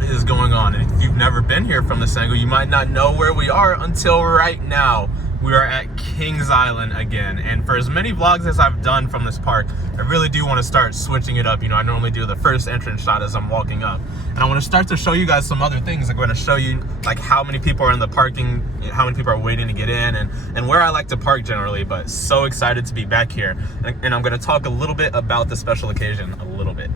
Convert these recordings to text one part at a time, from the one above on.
what is going on? And if you've never been here from this angle, you might not know where we are until right now. We are at Kings Island again, and for as many vlogs as I've done from this park, I really do want to start switching it up. You know, I normally do the first entrance shot as I'm walking up, and I want to start to show you guys some other things. I'm going to show you like how many people are in the parking, how many people are waiting to get in, and where I like to park generally. But so excited to be back here, and I'm going to talk a little bit about the special occasion a little bit.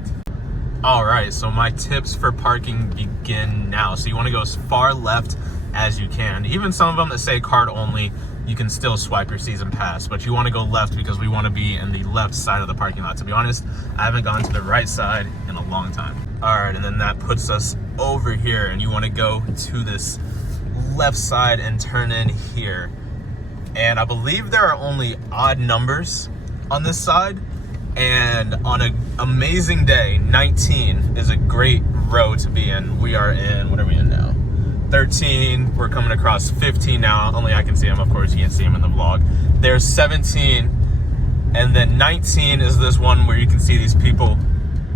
All right, so my tips for parking begin now. So you want to go as far left as you can. Even some of them that say card only, you can still swipe your season pass, but you want to go left because we want to be in the left side of the parking lot. To be honest, I haven't gone to the right side in a long time. All right, and then that puts us over here, and you want to go to this left side and turn in here. And I believe there are only odd numbers on this side, and on an amazing day, 19 is a great row to be in. We are in, what are we in now? 13, we're coming across 15 now. Only I can see them, of course, you can't see them in the vlog. There's 17, and then 19 is this one where you can see these people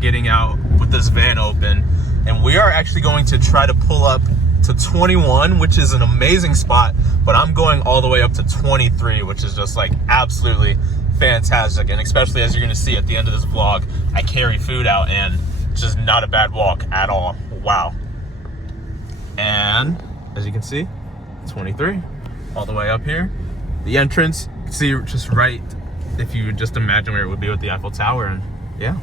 getting out with this van open. And we are actually going to try to pull up to 21, which is an amazing spot, but I'm going all the way up to 23, which is just like absolutely fantastic. And especially as you're gonna see at the end of this vlog, I carry food out, and it's just not a bad walk at all. Wow. And as you can see, 23 all the way up here. The entrance, you can see just right, if you just imagine where it would be with the Eiffel Tower. And yeah.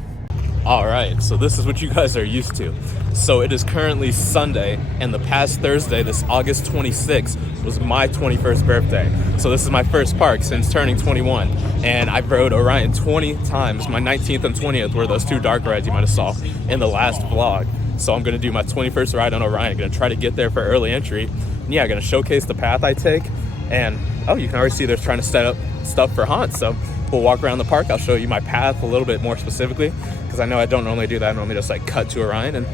All right, so this is what you guys are used to. So it is currently Sunday, and the past Thursday, this August 26th, was my 21st birthday. So this is my first park since turning 21, and I rode Orion 20 times. My 19th and 20th were those two dark rides you might have saw in the last vlog. So I'm gonna do my 21st ride on Orion. I'm gonna try to get there for early entry. And yeah, I'm gonna showcase the path I take. And oh, you can already see they're trying to set up stuff for haunts. So we'll walk around the park. I'll show you my path a little bit more specifically, because I know I don't normally do that. I normally just like cut to Orion, and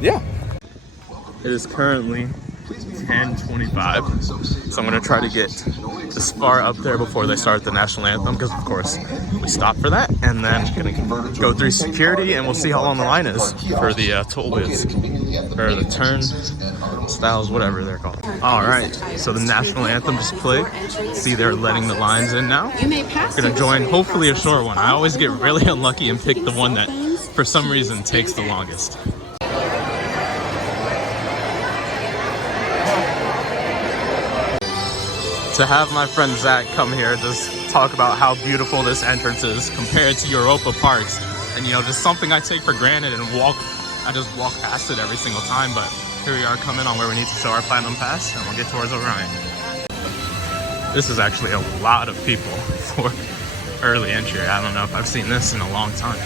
yeah. It is currently 10:25, so I'm gonna try to get as far up there before they start the national anthem, because of course we stop for that, and then gonna go through security, and we'll see how long the line is for the toll booths, or the turn styles, whatever they're called. All right, so the national anthem just played. See, they're letting the lines in now. I'm gonna join hopefully a short one. I always get really unlucky and pick the one that for some reason takes the longest. To have my friend Zach come here, just talk about how beautiful this entrance is compared to Europa parks, and you know, just something I take for granted and I just walk past it every single time. But here we are coming on where we need to show our platinum pass, and we'll get towards Orion. This is actually a lot of people for early entry. I don't know if I've seen this in a long time.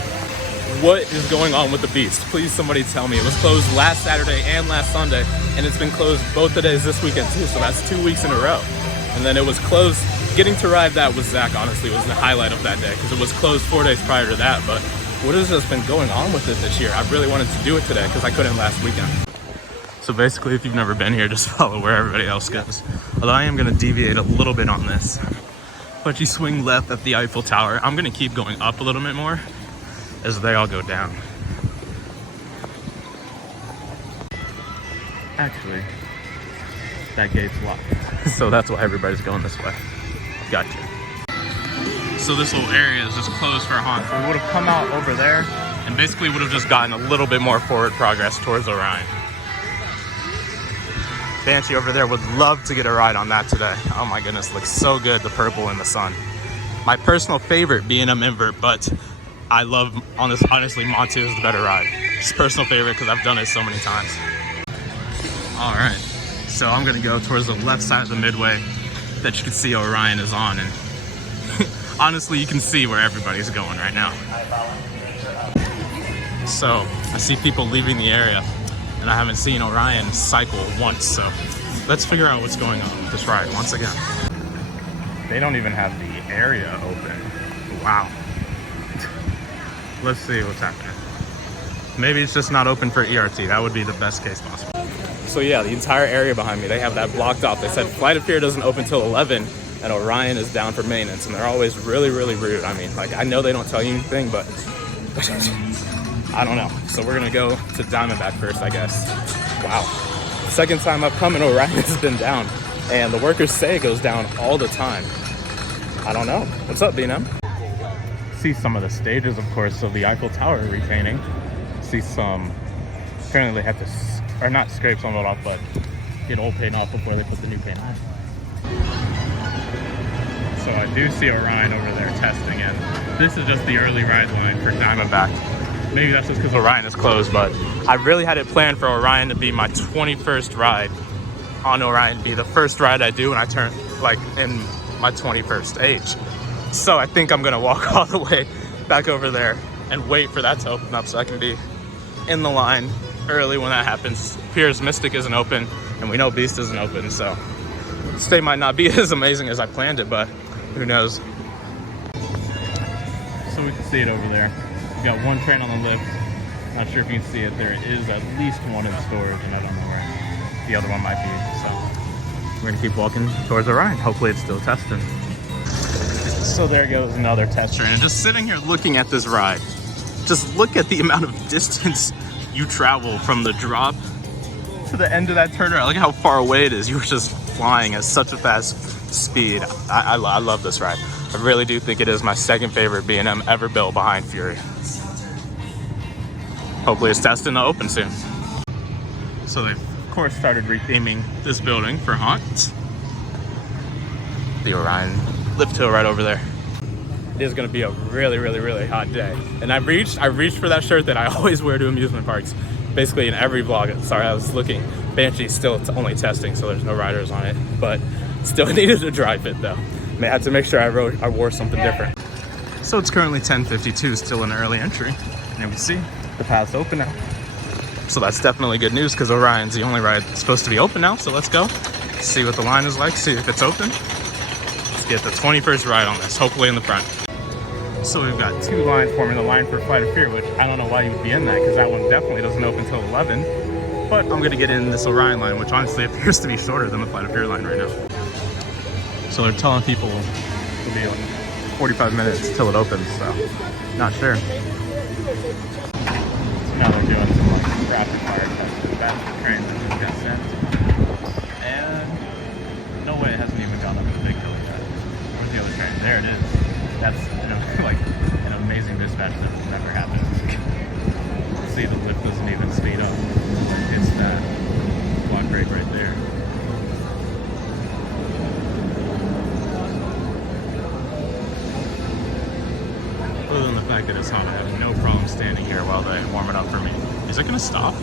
What is going on with the Beast? Please somebody tell me. It was closed last Saturday and last Sunday, and it's been closed both the days this weekend too, so that's 2 weeks in a row. And then it was closed. Getting to ride that with Zach, honestly, was the highlight of that day, because it was closed 4 days prior to that. But what has just been going on with it this year? I really wanted to do it today because I couldn't last weekend. So basically, if you've never been here, just follow where everybody else goes. Although I am going to deviate a little bit on this. But you swing left at the Eiffel Tower. I'm going to keep going up a little bit more as they all go down. Actually, that gate's locked. So that's why everybody's going this way. Gotcha. So this little area is just closed for haunts. We would have come out over there and basically would have just gotten a little bit more forward progress towards Orion. Banshee over there would love to get a ride on that today. Oh my goodness, looks so good, the purple in the sun. My personal favorite being a invert, but I love, honestly, Monty is the better ride. It's personal favorite because I've done it so many times. All right. So I'm gonna go towards the left side of the midway that you can see Orion is on, and honestly, you can see where everybody's going right now. So I see people leaving the area, and I haven't seen Orion cycle once, so let's figure out what's going on with this ride once again. They don't even have the area open. Wow. Let's see what's happening. Maybe it's just not open for ERT. That would be the best case possible. So yeah, the entire area behind me, they have that blocked off. They said Flight of Fear doesn't open till 11, and Orion is down for maintenance, and they're always really, really rude. I mean, like, I know they don't tell you anything, but I don't know. So we're gonna go to Diamondback first, I guess. Wow. Second time I've come and Orion has been down. And the workers say it goes down all the time. I don't know. What's up, B&M? See some of the stages, of course, of the Eiffel Tower repainting. See some, apparently they have to, or not scrape some of it off, but get old paint off before they put the new paint on. So I do see Orion over there testing it. This is just the early ride line for Diamondback. Maybe that's just because Orion is closed, but I really had it planned for Orion to be my 21st ride on Orion, be the first ride I do when I turn like in my 21st age. So I think I'm gonna walk all the way back over there and wait for that to open up so I can be in the line early when that happens. Piers Mystic isn't open and we know Beast isn't open, so stay might not be as amazing as I planned it, but who knows. So we can see it over there. We got one train on the lift. Not sure if you can see it. There is at least one in storage and I don't know where the other one might be. So we're gonna keep walking towards Orion. Hopefully it's still testing. So there goes another test train. And just sitting here looking at this ride, just look at the amount of distance you travel from the drop to the end of that turnaround. Look how far away it is. You were just flying at such a fast speed. I love this ride. I really do think it is my second favorite B&M ever built behind Fury. Hopefully it's destined to open soon. So they've of course started retheming this building for Haunt. The Orion lift hill right over there. It is gonna be a really hot day. And I reached for that shirt that I always wear to amusement parks. Basically in every vlog. Sorry, I was looking. Banshee still only testing, so there's no riders on it. But still needed a dry fit though. I had to make sure I wore something different. So it's currently 10:52, still an early entry. And you can see the path's open now. So that's definitely good news because Orion's the only ride that's supposed to be open now. So let's go see what the line is like, see if it's open. Let's get the 21st ride on this, hopefully in the front. So we've got two lines forming, the line for Flight of Fear, which I don't know why you would be in that because that one definitely doesn't open until 11. But I'm gonna get in this Orion line, which honestly appears to be shorter than the Flight of Fear line right now. So they're telling people it'll be like 45 minutes till it opens, so not sure. So now they're doing some like rapid fire tests with that train that just got sent. And no way it hasn't even gone up the big hill yet. Where's the other train? There it is. That's like an amazing dispatch that has never happened. See, the lift doesn't even speed up. It's that block break right there. Other than the fact that it's hot, I have no problem standing here while they warm it up for me. Is it gonna stop?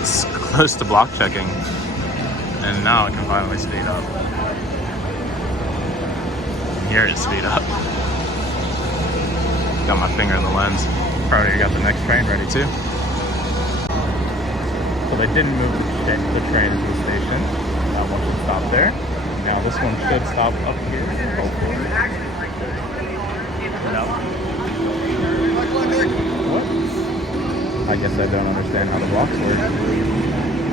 It's close to block checking, and now it can finally speed up. Here it speed up. Got my finger in the lens. Probably got the next train ready too. So they didn't move the train to the station. That one should stop there. Now this one should stop up here, hopefully. No. What? I guess I don't understand how the blocks work.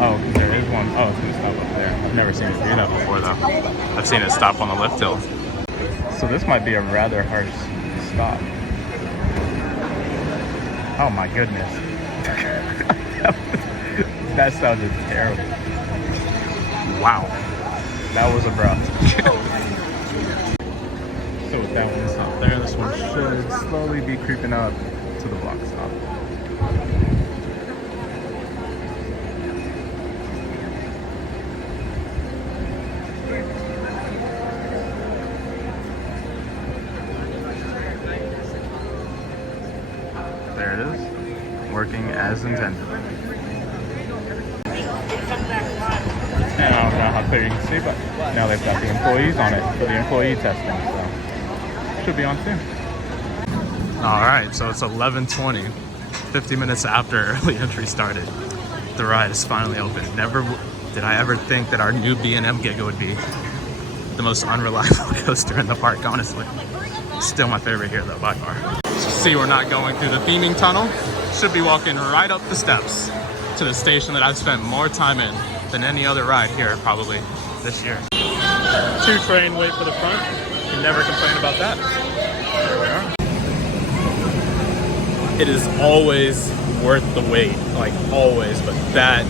Oh, because there is one. Oh, it's going to stop up there. I've never seen it do that before though. I've seen it stop on the lift hill. So this might be a rather harsh stop. Oh my goodness. That sounded terrible. Wow. That was abrupt. So with that one stop there, this one should slowly be creeping up to the block stop. There it is, working as intended. And I don't know how clear you can see, but now they've got the employees on it for the employee testing, so should be on soon. All right, so it's 11:20, 50 minutes after early entry started. The ride is finally open. Never did I ever think that our new B&M Giga would be the most unreliable coaster in the park, honestly. Still my favorite here though, by far. See, we're not going through the theming tunnel. Should be walking right up the steps to the station that I've spent more time in than any other ride here probably this year. 2 train wait for the front. You can never complain about that. There we are. it is always worth the wait, like always. But that,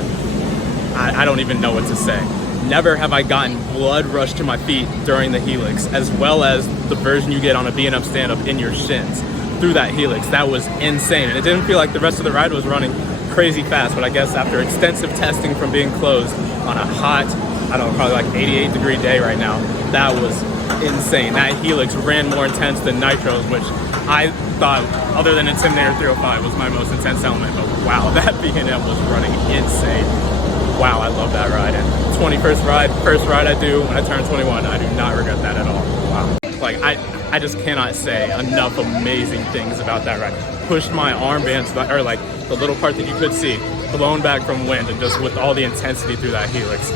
I don't even know what to say. Never have I gotten blood rush to my feet during the helix, as well as the version you get on a B&M stand-up in your shins through that helix. That was insane, and it didn't feel like the rest of the ride was running crazy fast, but I guess after extensive testing from being closed on a hot, I don't know, probably like 88-degree day right now, that was insane. That helix ran more intense than nitros, which I thought, other than Intimidator 305, was my most intense element. But wow, that B&M was running insane. Wow, I love that ride. And 21st ride, first ride I do when I turn 21, I do not regret that at all. Wow. Like, I just cannot say enough amazing things about that ride. Pushed my armbands, or like the little part that you could see, blown back from wind, and just with all the intensity through that helix.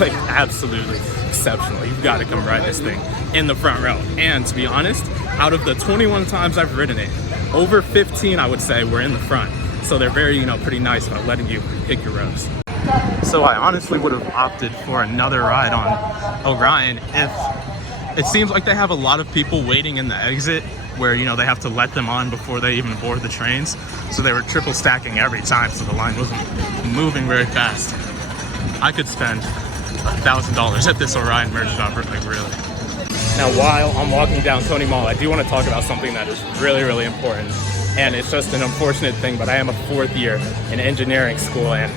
Like, absolutely exceptional. You've got to come ride this thing in the front row. And to be honest, out of the 21 times I've ridden it, over 15 I would say were in the front. So they're very, you know, pretty nice about letting you pick your rows. So I honestly would have opted for another ride on Orion if it seems like they have a lot of people waiting in the exit where, you know, they have to let them on before they even board the trains. So they were triple stacking every time, so the line wasn't moving very fast. I could spend $1,000 at this Orion merge shop, like really. Now, while I'm walking down Tony Mall, I do want to talk about something that is really, really important. And it's just an unfortunate thing, but I am a 4th year in engineering school, and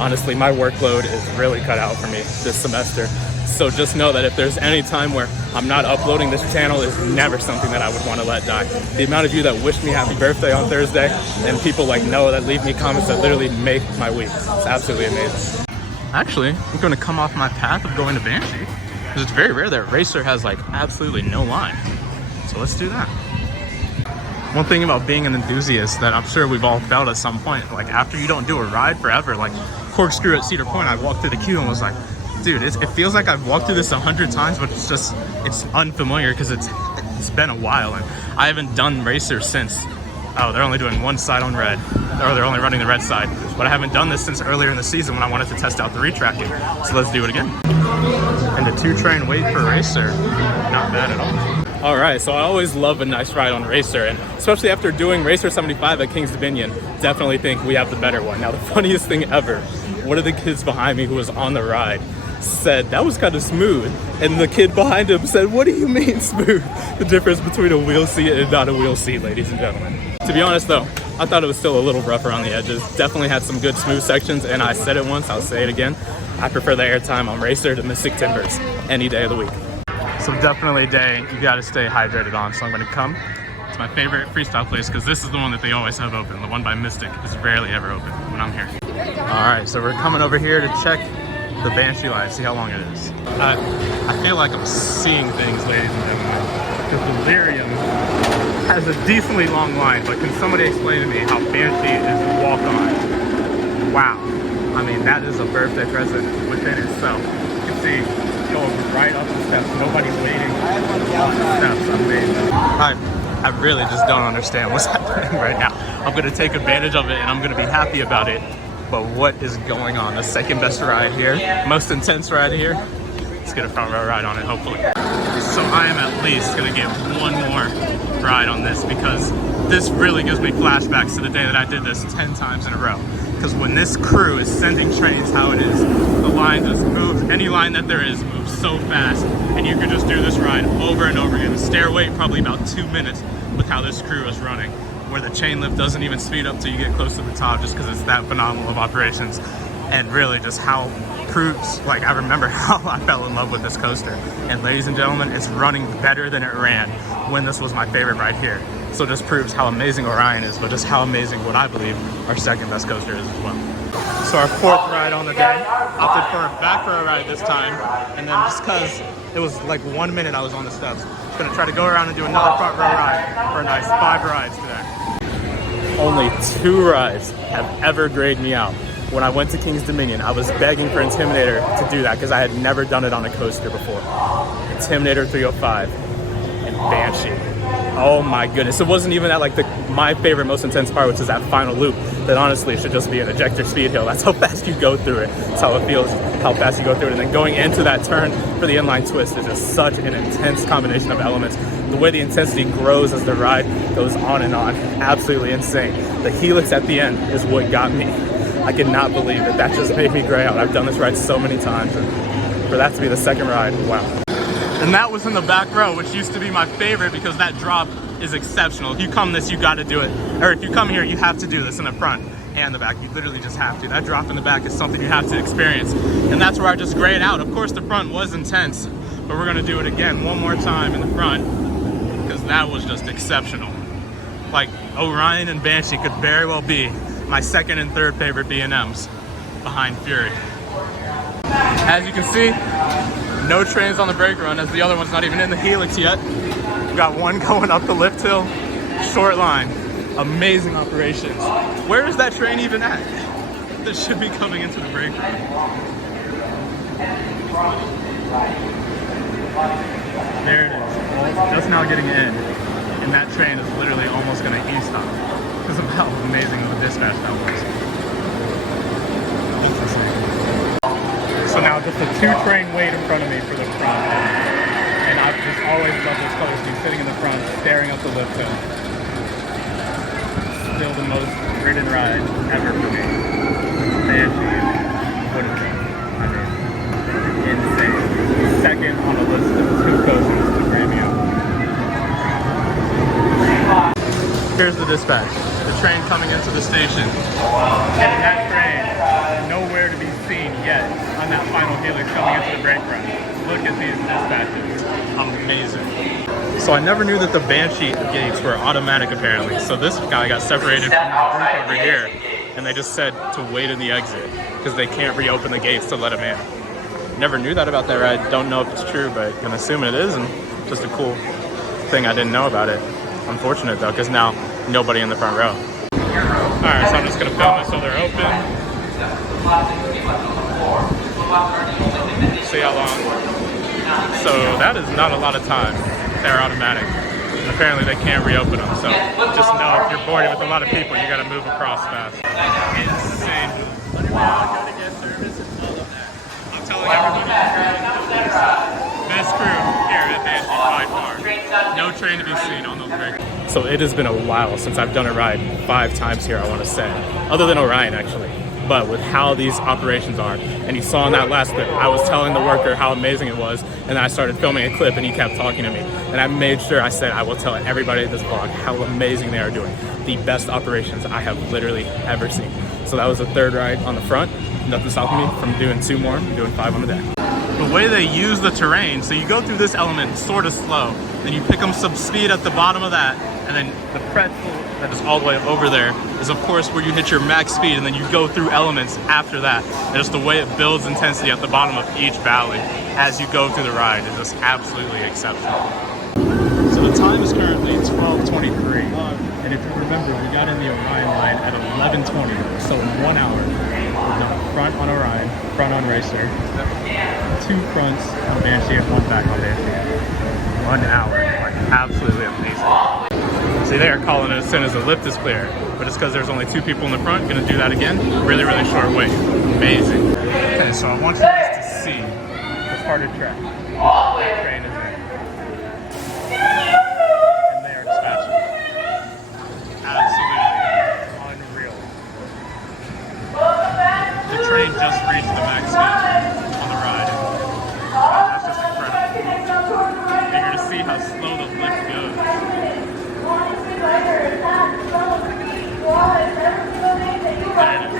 honestly, my workload is really cut out for me this semester. So just know that if there's any time where I'm not uploading, this channel is never something that I would want to let die. The amount of you that wish me happy birthday on Thursday, and people like Noah that leave me comments that literally make my week. It's absolutely amazing. Actually, I'm going to come off my path of going to Banshee, because it's very rare that Racer has like absolutely no line. So let's do that. One thing about being an enthusiast that I'm sure we've all felt at some point, like after you don't do a ride forever, like Corkscrew at Cedar Point, I walked through the queue and was like, dude, it feels like I've walked through this 100 times, but it's unfamiliar because it's been a while, and I haven't done Racer since, oh, they're only doing one side on red, or they're only running the red side, but I haven't done this since earlier in the season when I wanted to test out the retracking. So let's do it again. And the 2-train wait for Racer, not bad at all. All right, so I always love a nice ride on Racer, and especially after doing Racer 75 at King's Dominion, definitely think we have the better one. Now, the funniest thing ever, one of the kids behind me who was on the ride said that was kind of smooth, and the kid behind him said, what do you mean smooth? The difference between a wheel seat and not a wheel seat, ladies and gentlemen. To be honest though, I thought it was still a little rough around the edges. Definitely had some good smooth sections, and I said it once, I'll say it again, I prefer the airtime on Racer to Mystic Timbers any day of the week. So definitely a day you gotta stay hydrated on, so I'm gonna come to my favorite freestyle place, because this is the one that they always have open. The one by Mystic is rarely ever open when I'm here. All right, so we're coming over here to check the Banshee line, see how long it is. I feel like I'm seeing things, ladies and gentlemen, because Delirium has a decently long line, but can somebody explain to me how Banshee is walk-on? Wow. I mean, that is a birthday present within itself. You can see, going right up the steps, nobody's waiting up the steps. Amazing. I really just don't understand what's happening right now. I'm gonna take advantage of it, and I'm gonna be happy about it. But what is going on? The second best ride here, most intense ride here. Let's get a front row ride on it, hopefully. So I am at least gonna get one more ride on this, because this really gives me flashbacks to the day that I did this 10 times in a row. Because when this crew is sending trains how it is, the line just moves, any line that there is moves so fast, and you can just do this ride over and over again. The stair wait probably about 2 minutes with how this crew is running, where the chain lift doesn't even speed up till you get close to the top, just because it's that phenomenal of operations. And really just how proves, like, I remember how I fell in love with this coaster. And ladies and gentlemen, it's running better than it ran when this was my favorite ride here. So just proves how amazing Orion is, but just how amazing what I believe our second best coaster is as well. So our 4th ride on the day, opted for a back row ride this time, and then just because it was like 1 minute I was on the steps, gonna try to go around and do another front row ride for a nice 5 rides today. Only 2 rides have ever grayed me out. When I went to King's Dominion, I was begging for Intimidator to do that because I had never done it on a coaster before. Intimidator 305 and Banshee. Oh my goodness. It wasn't even at like my favorite, most intense part, which is that final loop that honestly should just be an ejector speed hill. That's how fast you go through it. That's how it feels, how fast you go through it. And then going into that turn for the inline twist is just such an intense combination of elements. the way the intensity grows as the ride goes on and on, absolutely insane. The helix at the end is what got me. I cannot believe that that just made me gray out. I've done this ride so many times, and for that to be the second ride, wow. And that was in the back row, which used to be my favorite because that drop is exceptional. If you come this, you got to do it. Or if you come here, you have to do this in the front and the back. You literally just have to. That drop in the back is something you have to experience. And that's where I just grayed out. Of course, the front was intense, but we're gonna do it again one more time in the front because that was just exceptional. Like, Orion and Banshee could very well be my second and third favorite B&Ms behind Fury. As you can see, no trains on the brake run, as the other one's not even in the helix yet. We've got one going up the lift hill, short line. Amazing operations. Where is that train even at? That should be coming into the brake run. There it is, just now getting in. And that train is literally almost gonna e-stop because of how amazing the dispatch that was. So now just a 2-train wait in front of me for the front. And I've just always loved this color scheme, sitting in the front, staring up the lift hill. Still the most ridden ride ever for me. Banshee would have been, I mean, insane. Second on the list of 2 coasters to premium. Here's the dispatch. The train coming into the station. And that train, nowhere to be seen yet on that final helix coming into the brake run. Look at these dispatches. Amazing. So I never knew that the Banshee gates were automatic apparently. So this guy got separated from the group over here and they just said to wait in the exit because they can't reopen the gates to let him in. Never knew that about that ride. Don't know if it's true, but I'm assuming it is, and just a cool thing I didn't know about it. Unfortunate though, because now nobody in the front row. Alright, so I'm just gonna film it so they're open. See how long. So that is not a lot of time. They're automatic. And apparently they can't reopen them. So just know if you're boarding with a lot of people, you gotta move across fast. Insane. Underground, gotta get service and all of that. I'm telling everybody, best crew here at Banshee by far. No train to be seen on those breaks. So it has been a while since I've done a ride 5 times here, I want to say. Other than Orion, actually. But with how these operations are, and you saw in that last clip, I was telling the worker how amazing it was, and then I started filming a clip and he kept talking to me. And I made sure, I said, I will tell everybody at this vlog how amazing they are doing. The best operations I have literally ever seen. So that was the 3rd ride on the front. Nothing stopping me from doing 2 more, I'm doing 5 on the deck. The way they use the terrain, so you go through this element sort of slow, then you pick them some speed at the bottom of that, and then the pretzel that is all the way over there is of course where you hit your max speed, and then you go through elements after that. And just the way it builds intensity at the bottom of each valley as you go through the ride is just absolutely exceptional. So the time is currently 12:23, and if you remember, we got in the Orion line at 11:20, so in 1 hour, we've done front on Orion, front on Racer, 2 fronts on Banshee, and 1 back on Banshee. 1 hour, like absolutely amazing. See, they are calling it as soon as the lift is clear, but it's because there's only 2 people in the front. Gonna do that again. Really, really short wait. Amazing. Okay, so I want you guys to see the harder track. The train is in. And they are dispatching. Absolutely unreal. The train just reached the max speed on the ride. That's just incredible. And you're gonna see how slow the lift goes. There it is,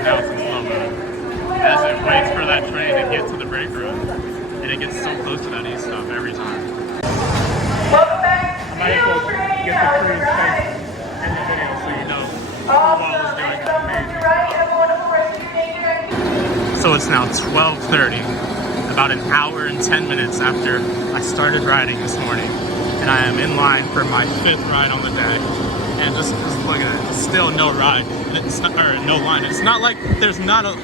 now it's in slow-mo. As it waits for that train to get to the brake run, and it gets so close to that e-stop every time. I might as well get the crew's face in the video so you know who all is doing amazing. So it's now 12:30, about an hour and 10 minutes after I started riding this morning, and I am in line for my 5th ride on the day. And just look at it, still no ride, and it's not, or no line. It's not like there's not a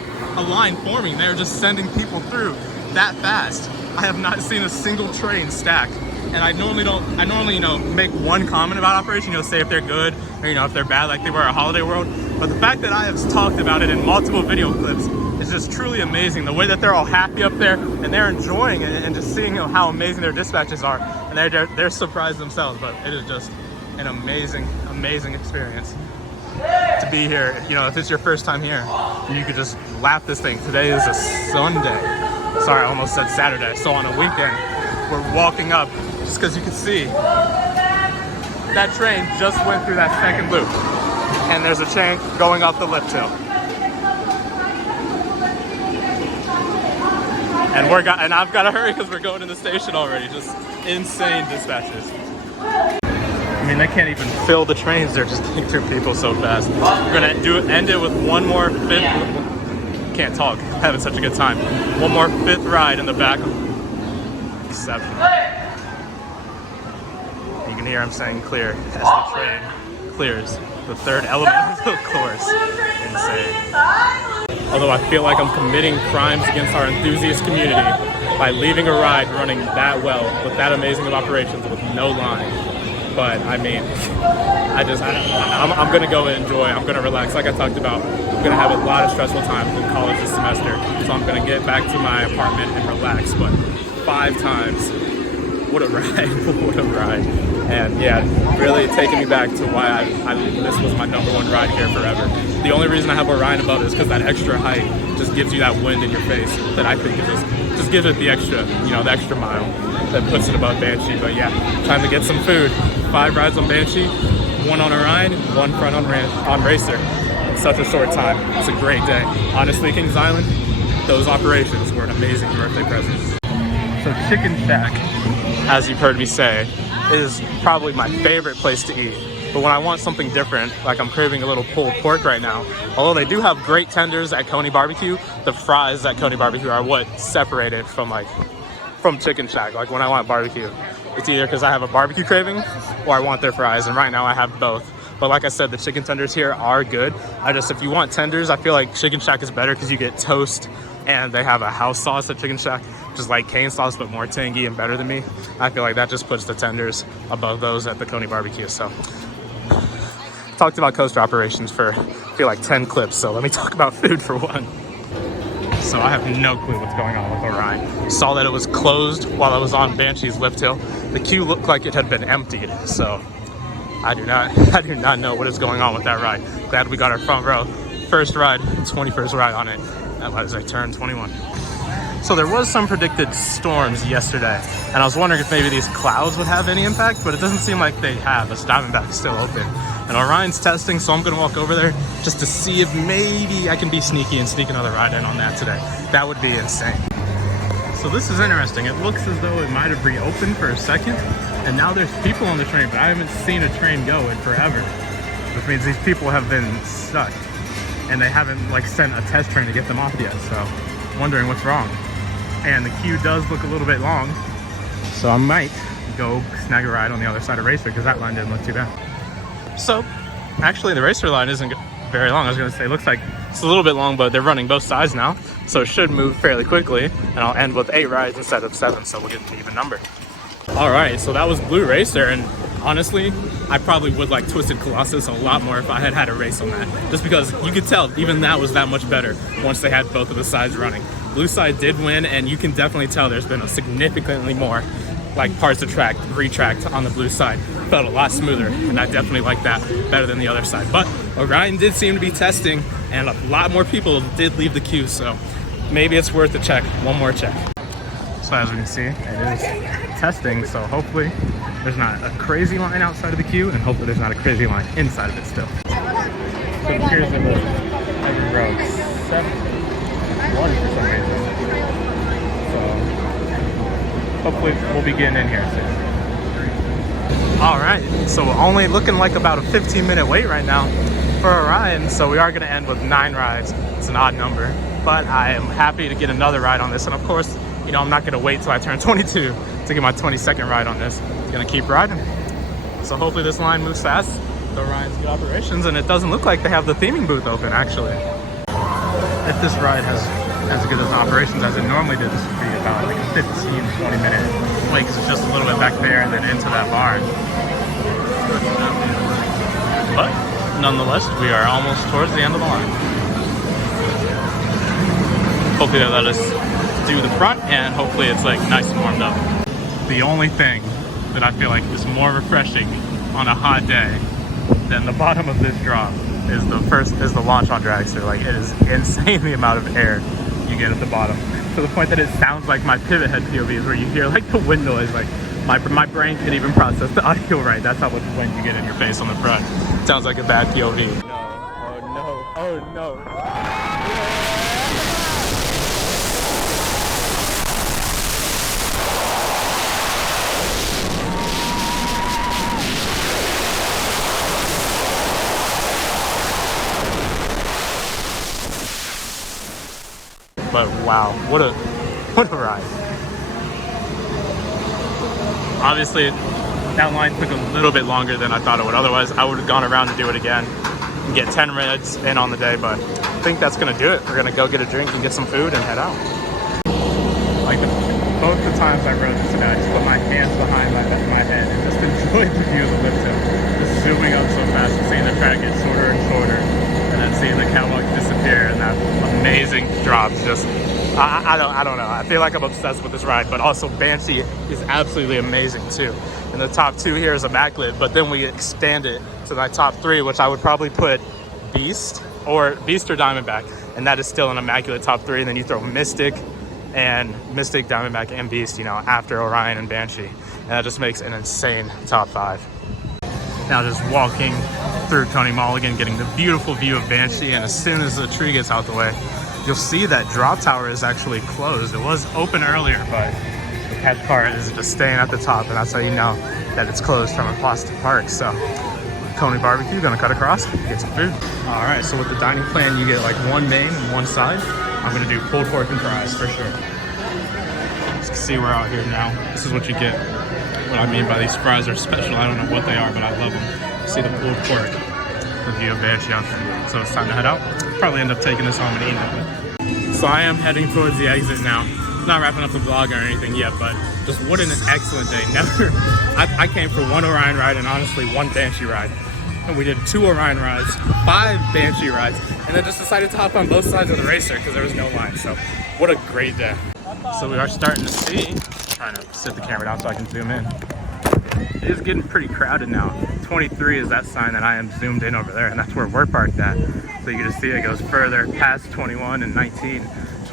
line forming. They're just sending people through that fast. I have not seen a single train stack and I normally, you know, make one comment about Operation, you know, say if they're good or, you know, if they're bad, like they were at Holiday World. But the fact that I have talked about it in multiple video clips is just truly amazing. The way that they're all happy up there and they're enjoying it, and just seeing how amazing their dispatches are, and they're surprised themselves. But it is just an amazing experience to be here. You know, if it's your first time here, you could just lap this thing. Today is a Sunday. Sorry, I almost said Saturday. So on a weekend, we're walking up just because you can see that train just went through that second loop, and there's a train going up the lift hill. And I've got to hurry because we're going to the station already. Just insane dispatches. I mean, they can't even fill the trains. They're just getting through people so fast. We're gonna end it with one more fifth. Can't talk. Having such a good time. One more fifth ride in the back. 7. You can hear him saying clear as the train clears the third element of the course. Insane. Although I feel like I'm committing crimes against our enthusiast community by leaving a ride running that well with that amazing of operations with no line. But I mean, I'm gonna go and enjoy. I'm gonna relax. Like I talked about, I'm gonna have a lot of stressful times in college this semester, so I'm gonna get back to my apartment and relax. But 5 times, what a ride! What a ride! And yeah, really taking me back to why this was my #1 ride here forever. The only reason I have Orion above is because that extra height just gives you that wind in your face that I think just gives it the extra, you know, the extra mile that puts it above Banshee. But yeah, time to get some food. 5 rides on Banshee, 1 on Orion, 1 front on Racer. In such a short time. It's a great day. Honestly, Kings Island, those operations were an amazing birthday present. So Chicken Shack, as you've heard me say, is probably my favorite place to eat. But when I want something different, like I'm craving a little pulled pork right now, although they do have great tenders at Coney Barbecue, the fries at Coney Barbecue are what separate it from Chicken Shack. Like when I want barbecue, it's either because I have a barbecue craving or I want their fries, and right now I have both. But like I said, the chicken tenders here are good. If you want tenders, I feel like Chicken Shack is better because you get toast, and they have a house sauce at Chicken Shack, just like cane sauce, but more tangy and better than me. I feel like that just puts the tenders above those at the Coney Barbecue. So, talked about coaster operations for, I feel like 10 clips, so let me talk about food for one. So I have no clue what's going on with Orion. Saw that it was closed while I was on Banshee's lift hill. The queue looked like it had been emptied, so I do not know what is going on with that ride. Glad we got our front row. First ride, 21st ride on it. That was I turned 21. So there was some predicted storms yesterday, and I was wondering if maybe these clouds would have any impact, but it doesn't seem like they have. This Diamondback is still open. And Orion's testing, so I'm gonna walk over there just to see if maybe I can be sneaky and sneak another ride in on that today. That would be insane. So this is interesting. It looks as though it might have reopened for a second, and now there's people on the train, but I haven't seen a train go in forever, which means these people have been stuck, and they haven't like sent a test train to get them off yet, so I'm wondering what's wrong. And the queue does look a little bit long, so I might go snag a ride on the other side of Racer because that line didn't look too bad. So actually the Racer line isn't very long. I was gonna say, it looks like it's a little bit long, but they're running both sides now, so it should move fairly quickly, and I'll end with 8 rides instead of 7, so we'll get an even number. All right, so that was Blue Racer, and honestly, I probably would like Twisted Colossus a lot more if I had had a race on that, just because you could tell even that was that much better once they had both of the sides running. Blue side did win, and you can definitely tell there's been a significantly more like parts of track retracked on the blue side. Felt a lot smoother, and I definitely like that better than the other side. But Orion did seem to be testing, and a lot more people did leave the queue, so maybe it's worth a check. One more check. So as we can see, it is testing, so hopefully there's not a crazy line outside of the queue, and hopefully there's not a crazy line inside of it still. So it appears that we're row 7-1 for some reason. So hopefully we'll be getting in here soon. All right, so only looking like about a 15-minute wait right now for Orion, so we are gonna end with 9 rides. It's an odd number, but I am happy to get another ride on this, and of course, you know, I'm not gonna wait till I turn 22 to get my 22nd ride on this. I'm gonna keep riding. So hopefully this line moves fast. The Orion's good operations, and it doesn't look like they have the theming booth open, actually. If this ride has as good as operations as it normally did, this would be about like a 15-20 minute way because it's just a little bit back there and then into that barn. But nonetheless, we are almost towards the end of the line. Hopefully they let us do the front, and hopefully it's like nice and warmed up. The only thing that I feel like is more refreshing on a hot day than the bottom of this drop is the launch on dragster. Like, it is insane the amount of air you get at the bottom, to the point that it sounds like my pivot head POVs where you hear like the wind noise. Like my brain can't even process the audio right. That's how much wind you get in your face on the front. Sounds like a bad POV. No, oh no, oh no. But wow, what a ride. Obviously, that line took a little bit longer than I thought it would. Otherwise, I would have gone around and do it again and get 10 minutes in on the day, but I think that's gonna do it. We're gonna go get a drink and get some food and head out. Like both the times I rode this today, I just put my hands behind my head and just enjoyed the view of the lift hill. Just zooming up so fast and seeing the track get shorter and shorter, and then seeing the catwalk disappear and that amazing drop. Just I don't know. I feel like I'm obsessed with this ride, but also Banshee is absolutely amazing too. And the top two here is immaculate, but then we expand it to my top three, which I would probably put Beast or Diamondback, and that is still an immaculate top three. And then you throw Mystic, Diamondback, and Beast, you know, after Orion and Banshee, and that just makes an insane top five. Now just walking through Tony Mulligan, getting the beautiful view of Banshee, and as soon as the tree gets out the way, you'll see that drop tower is actually closed. It was open earlier, but the catch part is just staying at the top, and that's how you know that it's closed from across the park. So Coney Barbecue, gonna cut across, get some food. All right, so with the dining plan, you get like one main and one side. I'm gonna do pulled pork and fries for sure. Let's see, we're out here now. This is what you get. What I mean by these fries are special. I don't know what they are, but I love them. See the pulled pork, the view of Banshee out there. So it's time to head out. Probably end up taking this home and eating it. So I am heading towards the exit now. Not wrapping up the vlog or anything yet, but just what an excellent day. I came for one Orion ride and honestly one Banshee ride. And we did 2 Orion rides, 5 Banshee rides, and then just decided to hop on both sides of the racer because there was no line. So what a great day. So we are starting to see, trying to sit the camera down so I can zoom in. It is getting pretty crowded now. 23 is that sign that I am zoomed in over there, and that's where we're parked at. So you can just see it goes further past 21 and 19,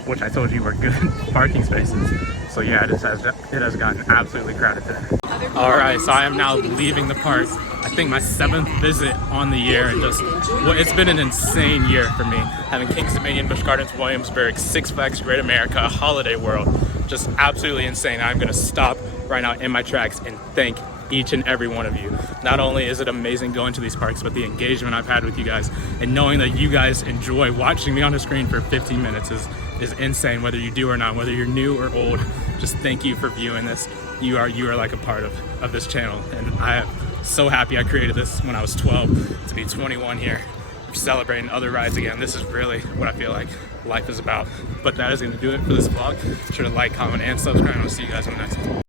which I told you were good parking spaces. So yeah, it has gotten absolutely crowded today. All right, so I am now leaving the park. I think my 7th visit on the year, and it's been an insane year for me. Having Kings Dominion, Busch Gardens, Williamsburg, Six Flags Great America, Holiday World, just absolutely insane. I'm gonna stop right now in my tracks and thank each and every one of you. Not only is it amazing going to these parks, but the engagement I've had with you guys and knowing that you guys enjoy watching me on the screen for 15 minutes is insane, whether you do or not, whether you're new or old. Just thank you for viewing this. You are like a part of this channel, and I am so happy I created this when I was 12 to be 21 here. We're celebrating other rides again. This is really what I feel like life is about. But that is going to do it for this vlog. Be sure to like, comment, and subscribe, and I'll see you guys in the next one.